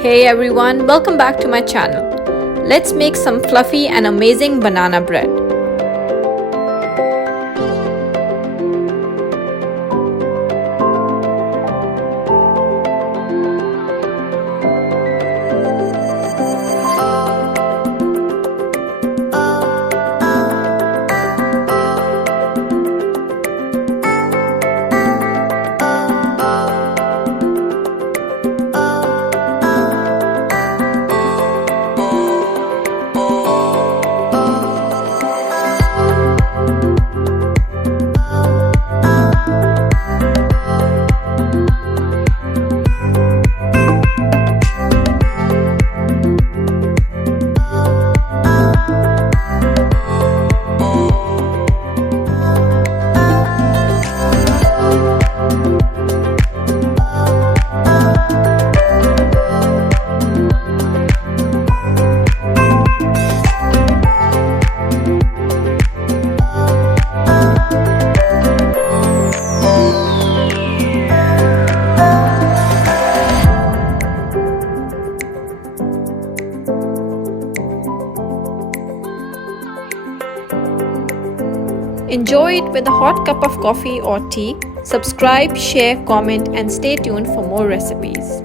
Hey everyone, welcome back to my channel. Let's make some fluffy and amazing banana bread. Enjoy it with a hot cup of coffee or tea. Subscribe, share, comment, and stay tuned for more recipes.